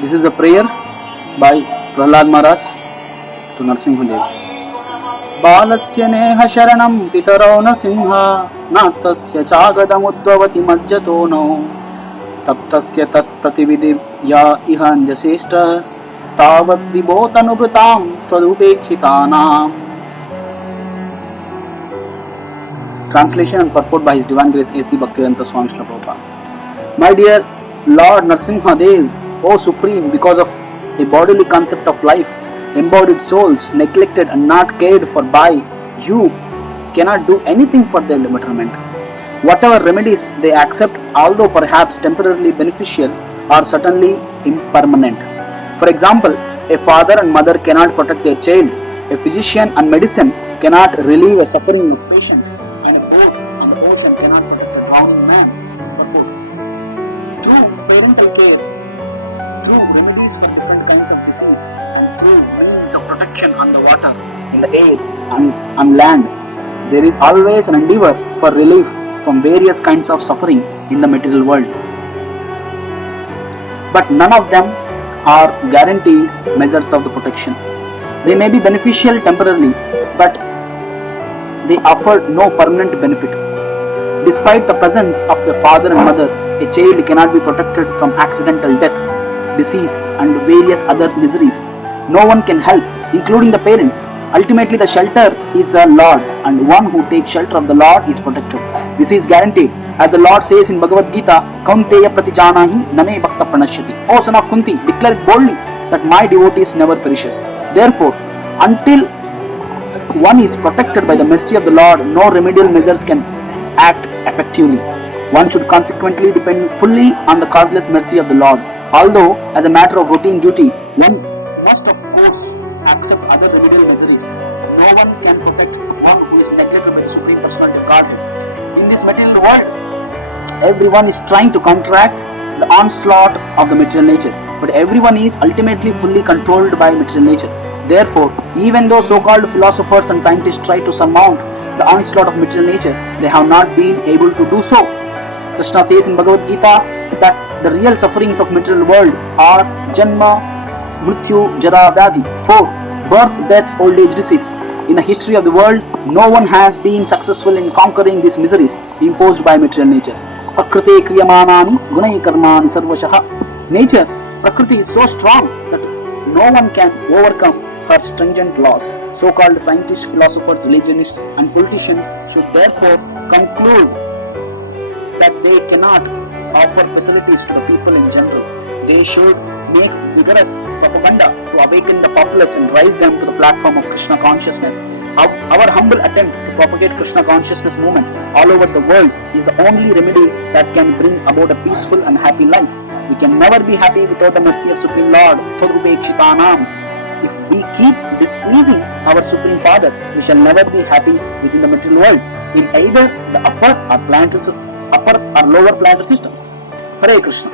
This is a prayer by Prahlad Maharaj to Narsimhadev. बालस्य नेह शरणं पितरो न सिंह नातस्य चागदमुद्भवति मज्जतो नो तप्तस्य तत्प्रतिविधिया इह अंजश्रेष्ठः तावद्विभोतनुभृतां त्वदुपेक्षितानाम्. Translation and purport by His Divine Grace A.C. Bhaktivedanta Swami Srila Prabhupada. My dear Lord Narsimhadev, O Supreme, because of a bodily concept of life, embodied souls, neglected and not cared for by you, cannot do anything for their betterment. Whatever remedies they accept, although perhaps temporarily beneficial, are certainly impermanent. For example, a father and mother cannot protect their child, a physician and medicine cannot relieve a suffering of patient, and boat and the ocean cannot protect a drowning man. True parental care, true remedies for different kinds of disease, and true means of protection on the water, in the air, and land. There is always an endeavor for relief from various kinds of suffering in the material world. But none of them are guaranteed measures of the protection. They may be beneficial temporarily, but they offer no permanent benefit. Despite the presence of a father and mother, a child cannot be protected from accidental death, disease, and various other miseries. No one can help, including the parents. Ultimately, the shelter is the Lord, and one who takes shelter of the Lord is protected. This is guaranteed. As the Lord says in Bhagavad Gita, Kaunteya pratijanahi name bhakta pranashyati. O son of Kunti, declare it boldly that my devotee is never perishes. Therefore, until one is protected by the mercy of the Lord, no remedial measures can act effectively. One should consequently depend fully on the causeless mercy of the Lord. Although, as a matter of routine duty, one must of course accept other remedial miseries. No one can protect one who is neglected by the Supreme Personality of Godhead. In this material world, everyone is trying to counteract the onslaught of the material nature, but everyone is ultimately fully controlled by material nature. Therefore, even though so-called philosophers and scientists try to surmount the onslaught of material nature, they have not been able to do so. Krishna says in Bhagavad Gita that the real sufferings of material world are Janma, Mrityu, Jara, Vyadhi. 4. Birth, death, old age, disease. In the history of the world, no one has been successful in conquering these miseries imposed by material nature. Prakriti kriyamanani gunai karmani sarvashaha. Nature, Prakriti is so strong that no one can overcome her stringent laws. So-called scientists, philosophers, religionists, and politicians should therefore conclude that they cannot offer facilities to the people in general. They should make vigorous propaganda to awaken the populace and raise them to the platform of Krishna consciousness. Our humble attempt to propagate Krishna consciousness movement all over the world is the only remedy that can bring about a peaceful and happy life. We can never be happy without the mercy of Supreme Lord. If we keep displeasing our Supreme Father, we shall never be happy within the material world, in either the upper or lower planetary systems. Hare Krishna.